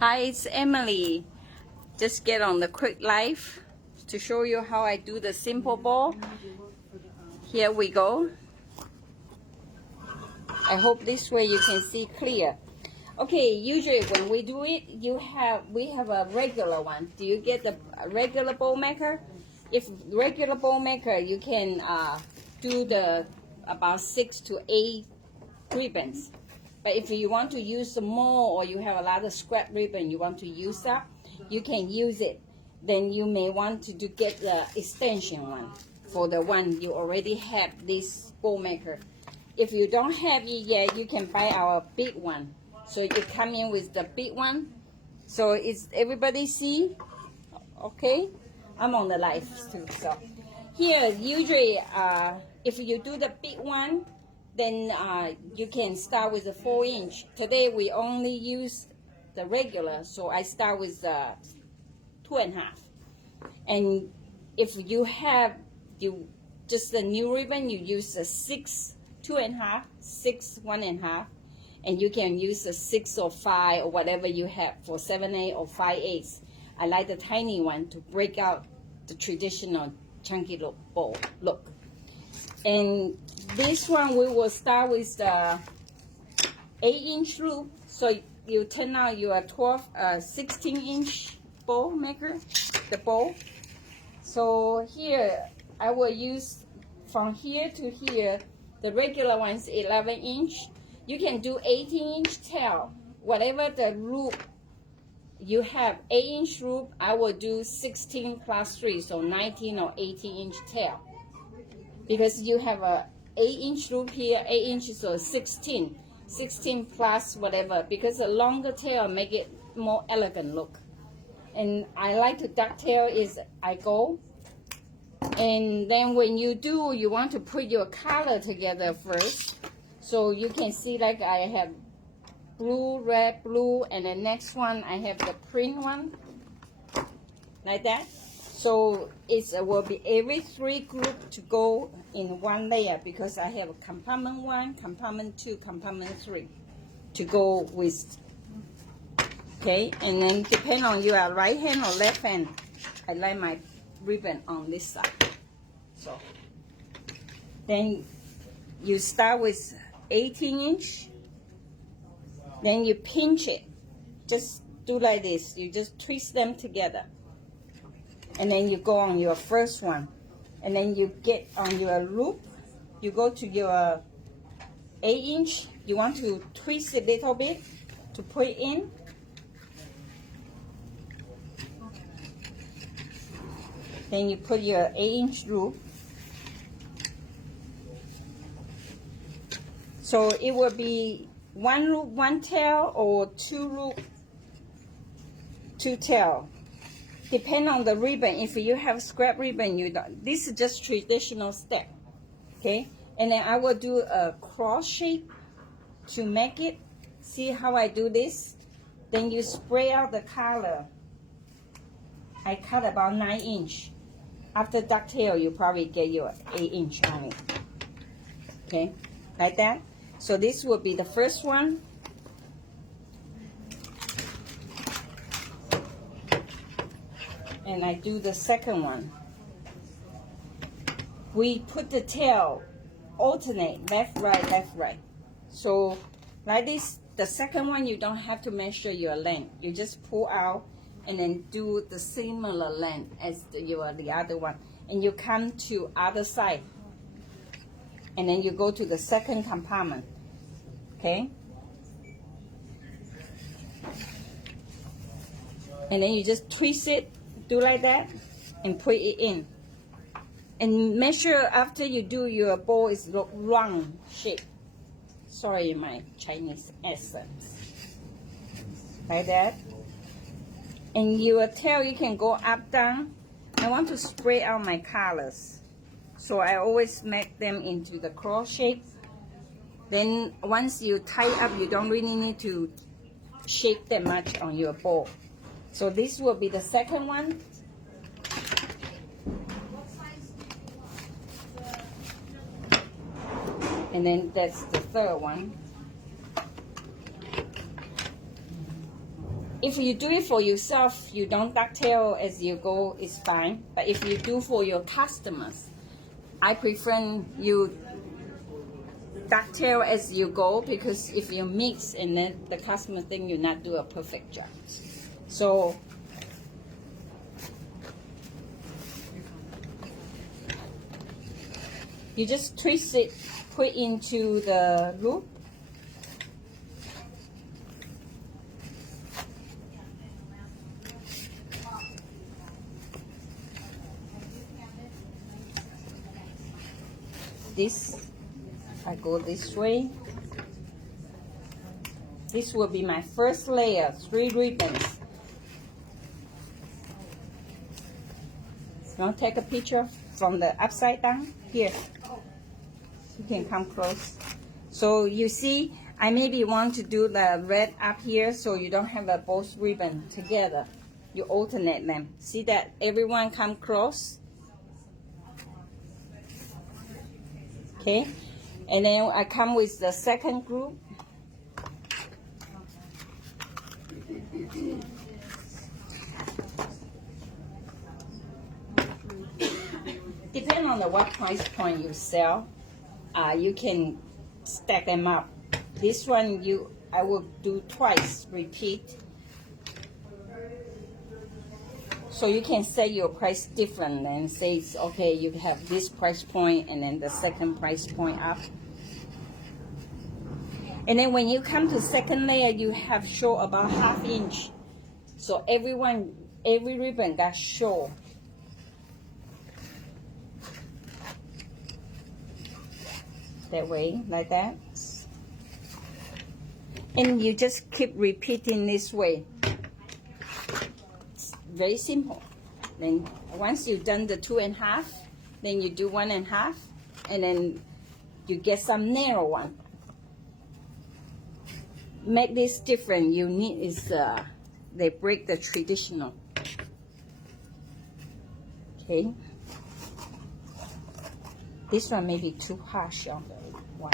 Hi, it's Emily. Just get on the quick live to show you how I do the simple bowl. Here we go. I hope this way you can see clear. Okay, usually when we do it, we have a regular one. Do you get the regular bowl maker? If regular bowl maker, you can do the about 6 to 8 ribbons. But if you want to use more, or you have a lot of scrap ribbon you want to use up, you can use it. Then you may want to get the extension one for the one you already have this bowl maker. If you don't have it yet, you can buy our big one. So you come in with the big one. So is everybody see? Okay, I'm on the live too. So here, usually, if you do the big one, then you can start with a 4-inch. Today we only use the regular, so I start with 2.5. And if you have just the new ribbon, you use a 6 2.5, 6 1.5, and you can use a 6 or 5 or whatever you have for 7/8 or 5/8. I like the tiny one to break out the traditional chunky bowl look. And this one we will start with the 8-inch loop. So you turn out your 16-inch bowl maker, the bowl. So here I will use from here to here. The regular one's 11-inch. You can do 18-inch tail. Whatever the loop you have, 8-inch loop, I will do 16 plus 3, so 19 or 18-inch tail. Because you have a 8-inch loop here, 8 inches or 16 plus whatever, because a longer tail make it more elegant look. And I like to ducktail is I go, and then when you do, you want to put your color together first. So you can see like I have blue, red, blue, and the next one I have the print one, like that. So it will be every 3 group to go in one layer, because I have compartment 1, compartment 2, compartment 3 to go with. Okay, and then depend on you are right hand or left hand. I like my ribbon on this side. So then you start with 18-inch. Then you pinch it. Just do like this. You just twist them together. And then you go on your first one. And then you get on your loop. You go to your 8-inch. You want to twist it a little bit to put it in. Then you put your 8-inch loop. So it will be 1 loop, 1 tail, or 2 loop, 2 tail. Depend on the ribbon. If you have scrap ribbon, you don't. This is just traditional step. Okay, and then I will do a cross shape to make it. See how I do this? Then you spray out the color. I cut about 9-inch. After ducktail, you probably get your 8-inch on it. Okay, like that. So this will be the first one. And I do the second one. We put the tail alternate, left, right. So like this, the second one you don't have to measure your length. You just pull out and then do the similar length as the other one. And you come to other side. And then you go to the second compartment. Okay? And then you just twist it, do like that, and put it in. And measure after you do your bowl is look round shape. Sorry, my Chinese accent. Like that. And your tail, you can go up, down. I want to spray out my colors. So I always make them into the cross shape. Then once you tie up, you don't really need to shape that much on your bowl. So this will be the second one. And then that's the third one. If you do it for yourself, you don't ducktail as you go, it's fine. But if you do for your customers, I prefer you ducktail as you go, because if you mix and then the customer think you not do a perfect job. So you just twist it, put into the loop. This, I go this way. This will be my first layer, 3 ribbons. You want to take a picture from the upside down? Here, you can come close. So you see, I maybe want to do the red up here so you don't have both ribbon together. You alternate them. See that everyone come close? Okay, and then I come with the second group. Depending on what price point you sell, you can stack them up. This one I will do twice, repeat. So you can set your price different and say, okay, you have this price point and then the second price point up. And then when you come to second layer, you have show about 1/2 inch. So every ribbon got show. That way, like that. And you just keep repeating this way. Very simple. Then once you've done the 2 1/2, then you do 1 1/2, and then you get some narrow one. Make this different. You need is they break the traditional. Okay. This one may be too harsh on the one.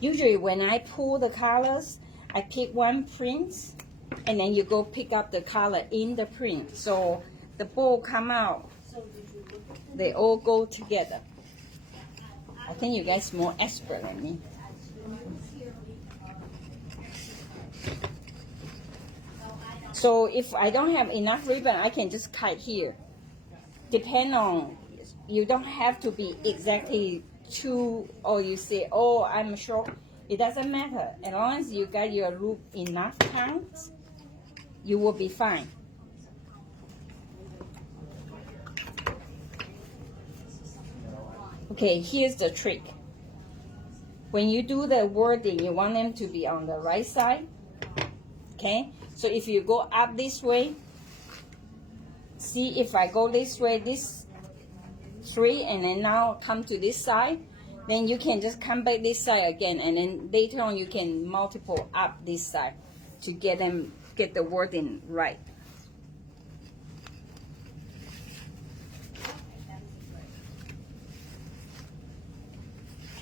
Usually when I pull the colors, I pick one print. And then you go pick up the color in the print. So the bowl come out, they all go together. I think you guys more expert than me. So if I don't have enough ribbon, I can just cut here. Depend on, you don't have to be exactly two, or you say, oh, I'm short. It doesn't matter. As long as you got your loop enough count, you will be fine. Okay, here's the trick. When you do the wording, you want them to be on the right side. Okay, so if you go up this way, see if I go this way, this 3, and then now come to this side, then you can just come back this side again, and then later on you can multiple up this side to get the wording right.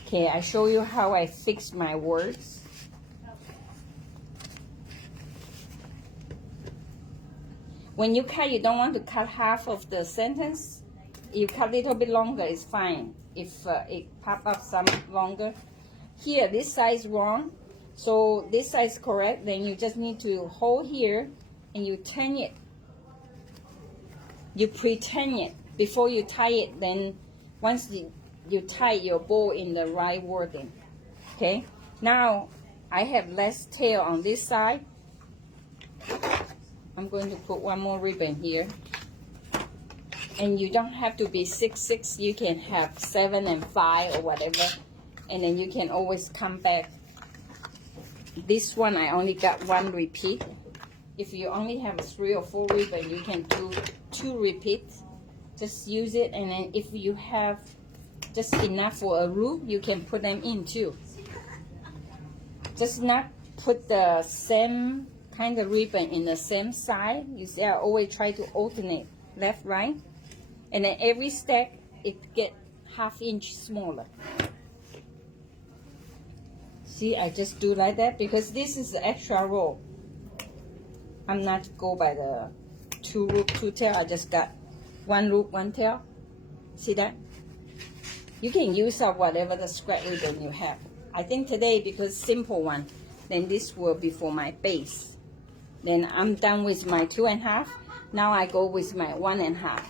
Okay, I show you how I fix my words. When you cut, you don't want to cut half of the sentence. You cut a little bit longer, it's fine. If it pop up some longer. Here, this side is wrong. So this side is correct. Then you just need to hold here and you turn it. You pretend it before you tie it. Then once you tie your bow in the right wording. Okay. Now I have less tail on this side. I'm going to put one more ribbon here. And you don't have to be 6, 6. You can have 7 and 5 or whatever. And then you can always come back. This one I only got 1 repeat. If you only have 3 or 4 ribbon, you can do 2 repeats. Just use it, and then if you have just enough for a loop, you can put them in too. Just not put the same kind of ribbon in the same side. You see, I always try to alternate left, right, and then every stack it get 1/2 inch smaller. See, I just do like that because this is the extra roll. I'm not go by the 2 loop 2 tail. I just got 1 loop 1 tail. See that? You can use up whatever the scrap ribbon you have. I think today, because simple one, then this will be for my base. Then I'm done with my 2.5. Now I go with my 1.5.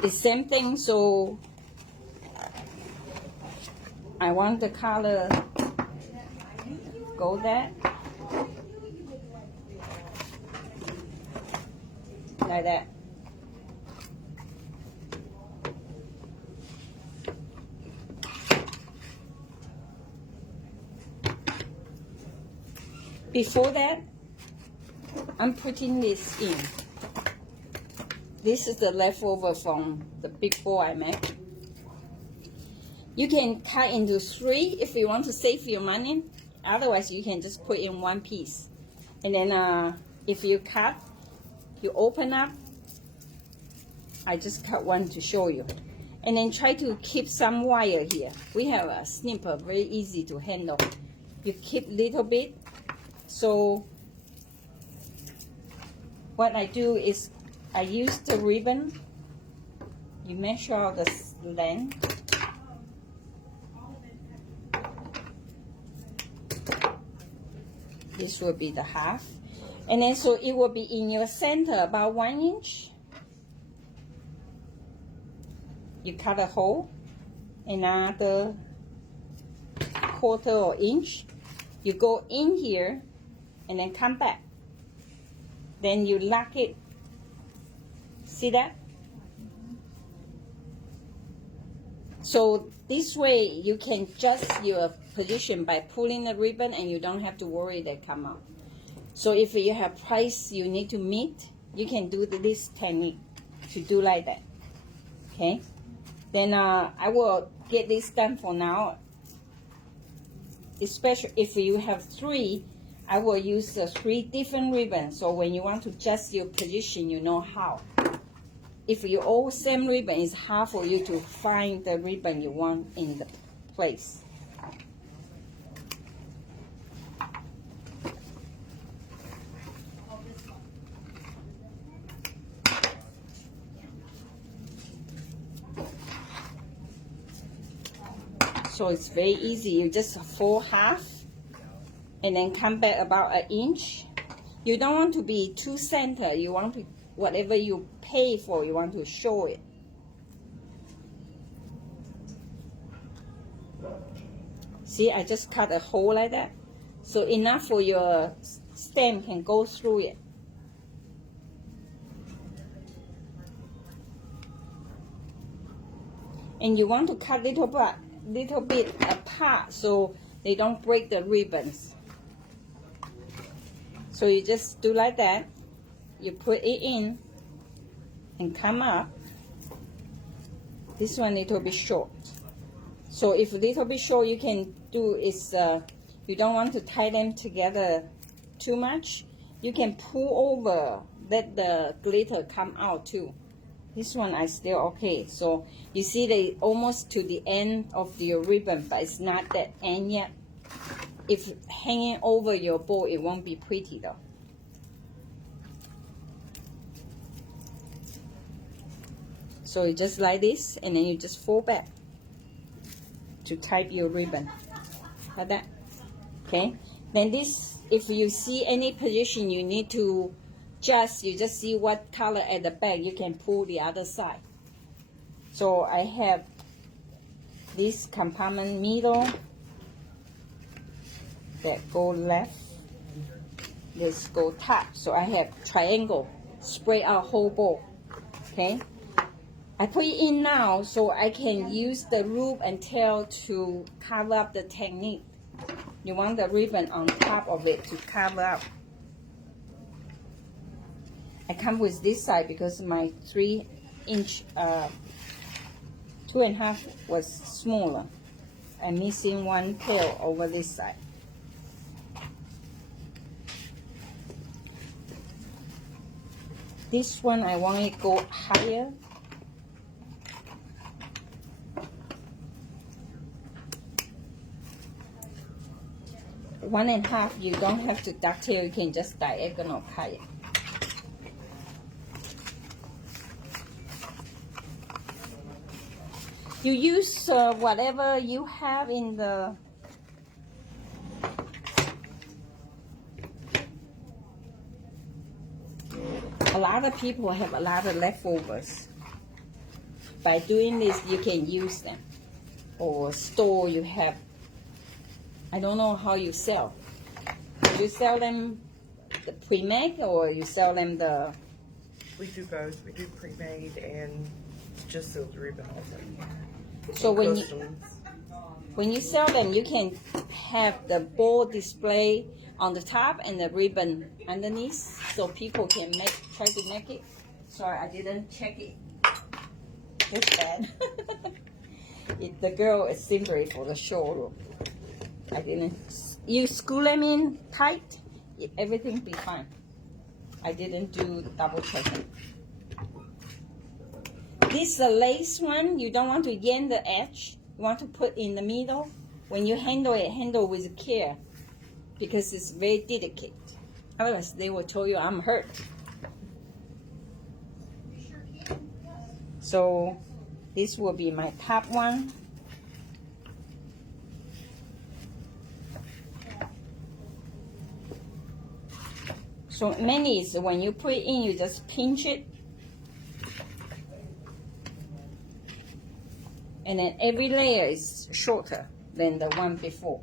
The same thing, so I want the color go there. Like that. Before that, I'm putting this in. This is the leftover from the big bowl I made. You can cut into 3 if you want to save your money. Otherwise, you can just put in 1 piece. And then if you cut, you open up. I just cut 1 to show you. And then try to keep some wire here. We have a snipper, very easy to handle. You keep little bit. So what I do is I use the ribbon. You measure out the length. This will be the half. And then so it will be in your center about 1 inch. You cut a hole, another 1/4 inch. You go in here and then come back. Then you lock it. See that? So this way you can adjust your position by pulling the ribbon and you don't have to worry they come out. So if you have price you need to meet, you can do this technique to do like that. Okay? Then I will get this done for now. Especially if you have 3, I will use the 3 different ribbons. So when you want to adjust your position, you know how. If you all same ribbon, it's hard for you to find the ribbon you want in the place. So it's very easy. You just fold half and then come back about 1 inch. You don't want to be too center. You want to, whatever you pay for, you want to show it. See, I just cut a hole like that. So enough for your stem can go through it. And you want to cut little bit apart so they don't break the ribbons. So you just do like that. You put it in and come up. This one little bit short. So if a little bit short, you can do is you don't want to tie them together too much. You can pull over, let the glitter come out too. This one I still okay. So you see they almost to the end of your ribbon, but it's not that end yet. If hanging over your bowl, it won't be pretty though. So you just like this, and then you just fold back to tie your ribbon, like that. Okay. Then this, if you see any position you need to adjust, you just see what color at the back. You can pull the other side. So I have this compartment middle that go left. This go top. So I have triangle, spread out whole bowl. Okay. I put it in now so I can use the loop and tail to cover up the technique. You want the ribbon on top of it to cover up. I come with this side because my 3 inch, 2.5 was smaller. I'm missing 1 tail over this side. This one I want it go higher. 1.5, you don't have to ducktail, you can just diagonal cut it. You use whatever you have in the a lot of people have a lot of leftovers. By doing this, you can use them. Or store, you have, I don't know how you sell. You sell them the pre-made or you sell them the... We do both. We do pre-made and just sealed ribbon also. So when you sell them, you can have the ball display on the top and the ribbon underneath, so people can try to make it. Sorry, I didn't check it. It's bad. The girl is simply for the showroom. I didn't. You screw them in tight, everything be fine. I didn't do double checking. This is the lace one. You don't want to yank the edge. You want to put in the middle. When you handle it, handle with care, because it's very delicate. Otherwise, they will tell you I'm hurt. So this will be my top one. So many is when you put it in, you just pinch it. And then every layer is shorter than the one before.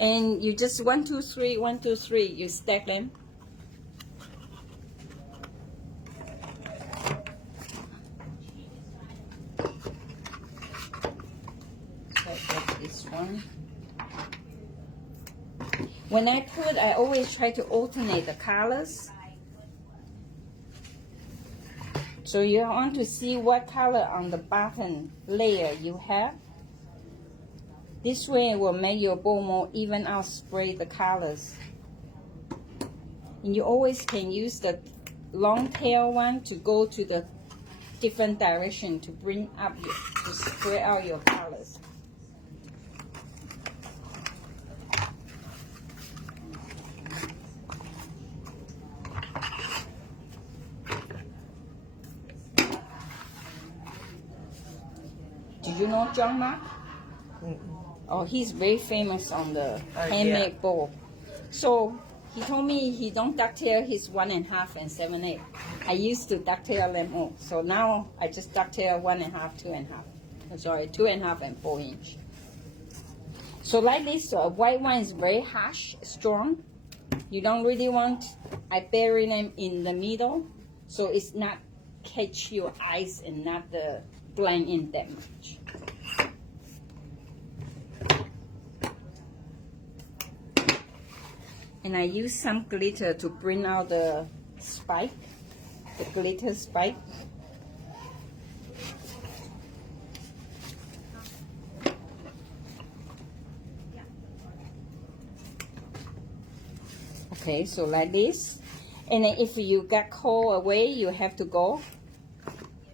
And you just 1, 2, 3, 1, 2, 3, you stack them. Like this one. When I put, I always try to alternate the colors. So you want to see what color on the bottom layer you have. This way it will make your bow more even out, spray the colors. And you always can use the long tail one to go to the different direction to bring up, to spread out your colors. Do you know John Mark? Oh, he's very famous on the handmade bow. So he told me he don't ducktail his 1.5 and 7/8. I used to ducktail them all. So now I just ducktail 1.5, 2.5. Sorry, 2.5 and 4 inch. So like this, white one is very harsh, strong. You don't really want, I bury them in the middle, so it's not catch your eyes and not the blend in that much. And I use some glitter to bring out the spike, the glitter spike. Okay, so like this. And then if you get called away, you have to go.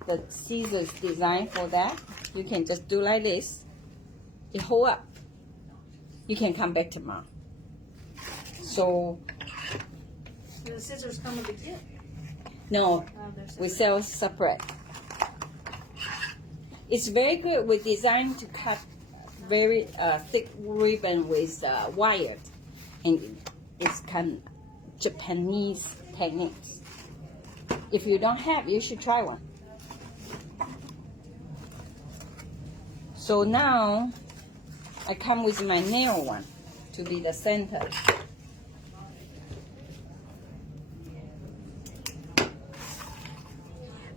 The scissors designed for that. You can just do like this. It hold up. You can come back tomorrow. So Do the scissors come with the kit? no, they're we separate. sell separate. It's very good. We designed to cut very thick ribbon with wire, and it's kind of Japanese techniques. If you don't have, you should try one. So now I come with my nail one to be the center.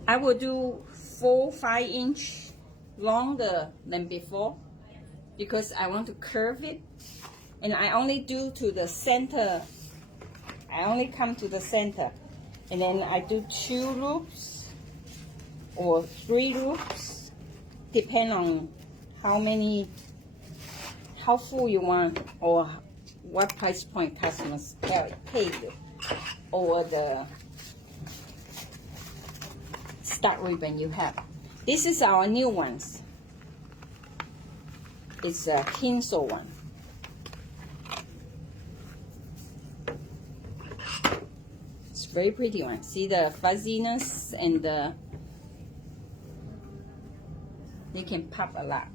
I will do 4, 5 inch longer than before because I want to curve it, and I only do to the center. I only come to the center, and then I do 2 loops or 3 loops, depend on how full you want or what price point customers pay you, or the stock ribbon you have. This is our new ones. It's a tinsel one. It's very pretty one. See the fuzziness and the, you can pop a lot.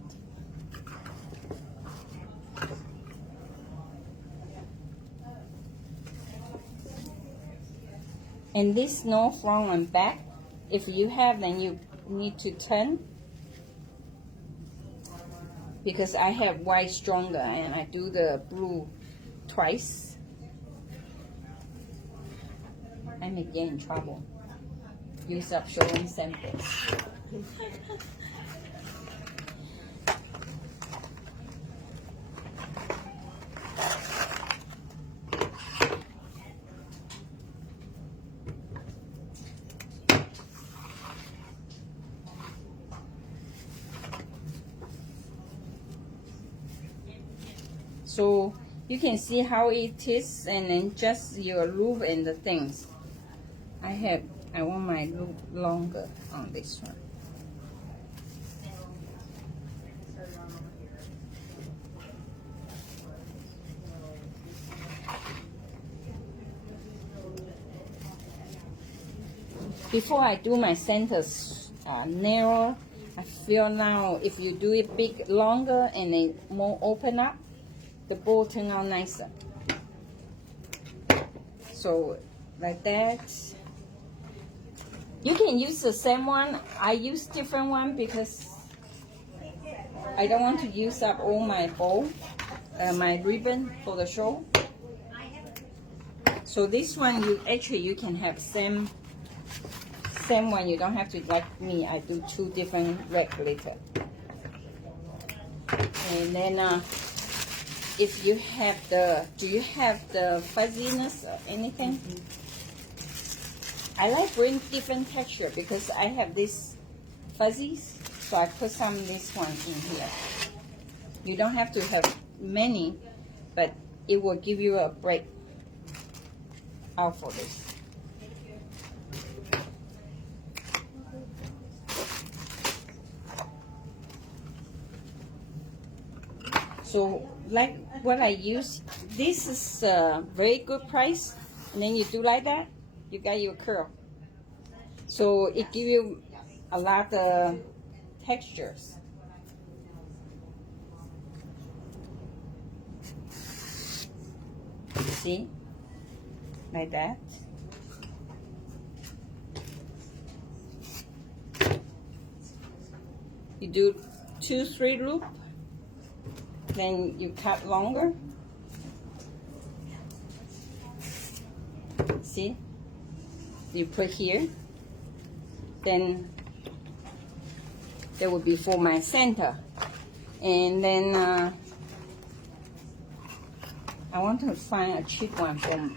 And this no front and back. If you have, then you need to turn. Because I have white stronger and I do the blue twice. I may get in trouble. Use up showing samples. So you can see how it is, and then just your loop and the things. I want my loop longer on this one. Before I do my centers narrow, I feel now if you do it big longer and then more open up, the bowl turn out nicer. So like that. You can use the same one. I use different one because I don't want to use up all my bowl, my ribbon for the show. So this one you can have same one. You don't have to like me. I do 2 different red glitter. And then if you have do you have the fuzziness or anything? I like bring different texture because I have this fuzzies, so I put some of this one in here. You don't have to have many, but it will give you a break out for this. So like what I use, this is a very good price, and then you do like that, you got your curl. So it gives you a lot of textures. See? Like that. You do 2-3 loop, then you cut longer. See? You put here, then that would be for my center. And then I want to find a cheap one for me.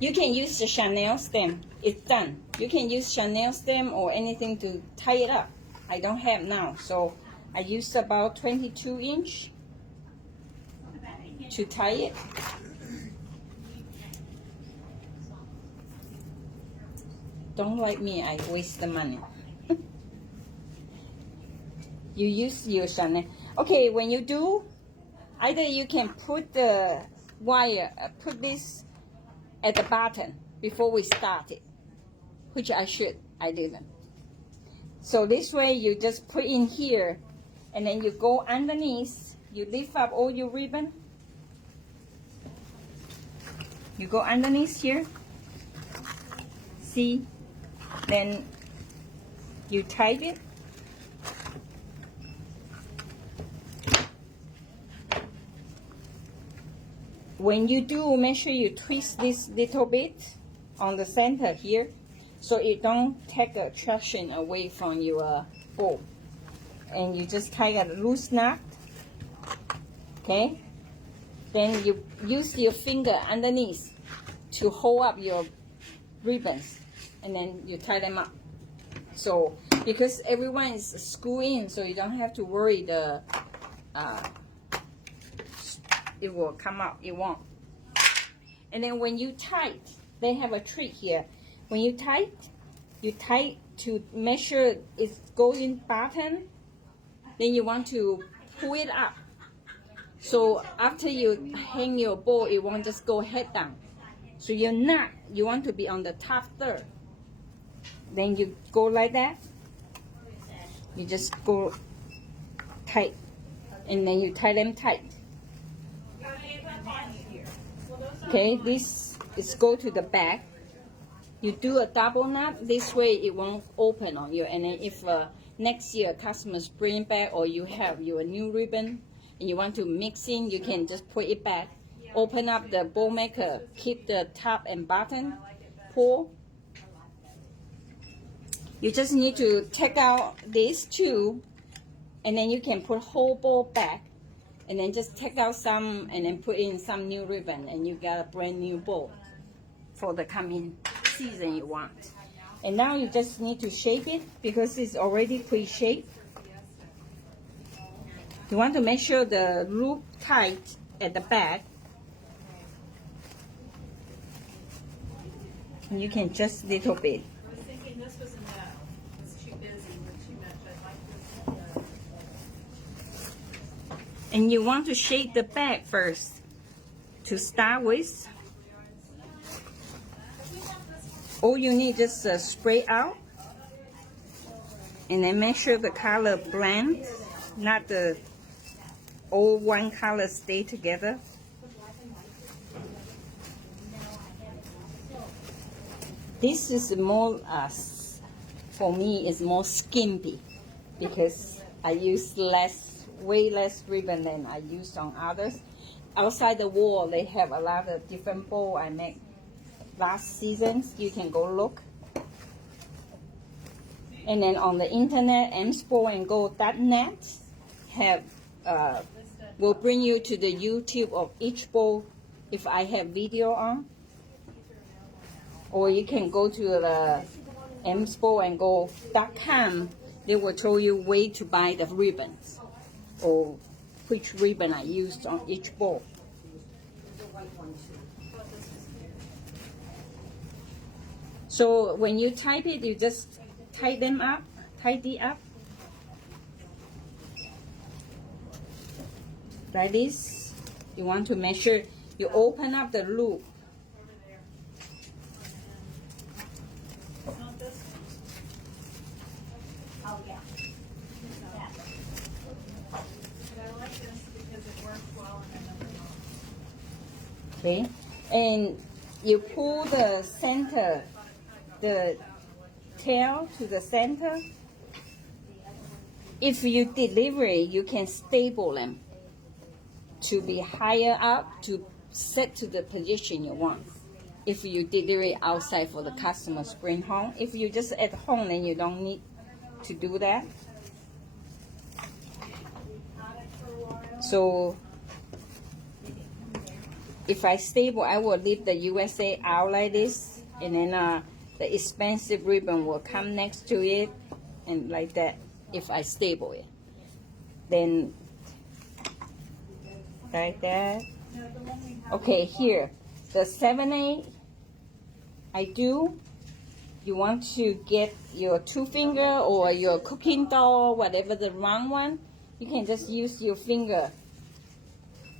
You can use the Chanel stem. It's done. You can use Chanel stem or anything to tie it up. I don't have now, so I used about 22 inch to tie it. Don't like me, I waste the money. You use your Chanel. Okay, when you do, either you can put the wire, put this at the bottom before we start it, which I didn't. So this way you just put in here, and then you go underneath, you lift up all your ribbon. You go underneath here, see? Then you tie it. When you do, make sure you twist this little bit on the center here, so it don't take a traction away from your bowl. And you just tie a loose knot, okay? Then you use your finger underneath to hold up your ribbons, and then you tie them up. So because everyone is screwed in, so you don't have to worry it will come out. It won't. And then when you tie, they have a trick here. When you tie to measure it's going bottom. Then you want to pull it up. So after you hang your bow, it won't just go head down. So your knot, you want to be on the top third. Then you go like that. You just go tight, and then you tie them tight. Okay, this is go to the back. You do a double knot. This way it won't open on you. And then if next year customers bring back, or you have your new ribbon and you want to mix in, you can just put it back. Open up the bow maker, keep the top and bottom, pull. You just need to take out these two, and then you can put whole bow back, and then just take out some and then put in some new ribbon, and you got a brand new bow for the coming season you want. And now you just need to shape it because it's already pre-shaped. You want to make sure the loop tight at the back. And you can just little bit. I was thinking this was a no. It's too busy with too much. I'd like this. And you want to shape the back first to start with. All you need just spray out, and then make sure the color blend, not the all one color stay together. This is more, for me, is more skimpy because I use way less ribbon than I use on others. Outside the wall, they have a lot of different bow I make last seasons. You can go look. And then on the internet, emsbowandgo.net have will bring you to the YouTube of each bow if I have video on. Or you can go to the emsbowandgo.com. They will show you where to buy the ribbons or which ribbon I used on each bow. So when you type it, you just tie them up, tidy up. Like this. You want to make sure you open up the loop. Oh, yeah. But I like this because it works well in another box. Okay, and you pull the center, the tail to the center. If you deliver it, you can staple them to be higher up to set to the position you want. If you deliver it outside for the customers bring home, if you just at home, then you don't need to do that. So if I staple, I will leave the USA out like this, and then the expensive ribbon will come next to it, and like that. If I staple it, then like that. Okay, here the 7/8 I do. You want to get your 2-finger or your cooking dough, whatever the round one, you can just use your finger.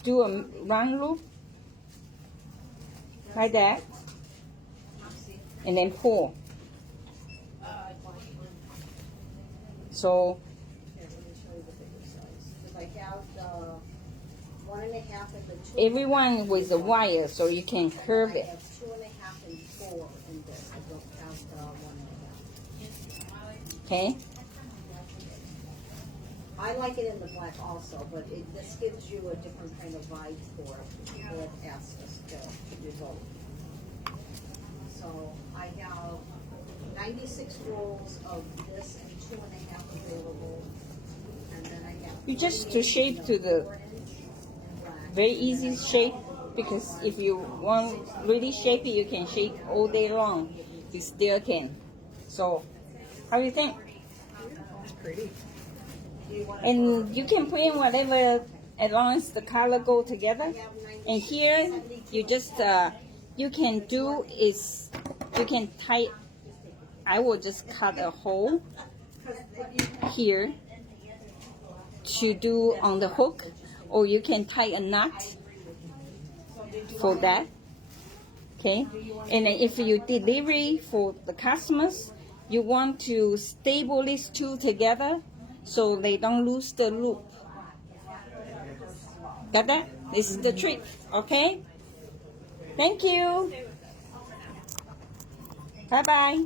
Do a round loop like that, and then pull. So everyone with a wire, so you can curve it. I have 2.5 and 4 in this. I don't have the 1.5. Okay. I like it in the black also, but this gives you a different kind of vibe for it. People have asked us to do both. So I have 96 rolls of this and 2.5 available, and then I have. You just to shape to the very easy shape, because if you want really shape it, you can shape all day long. You still can. So, how do you think? It's pretty. And you can put in whatever as long as the color go together. And here you just you can do is you can tie. I will just cut a hole here, to do on the hook, or you can tie a knot for that. Okay, and then if you delivery for the customers, you want to stable these two together so they don't lose the loop. Got that? This is the trick. Okay. Thank you. Bye bye.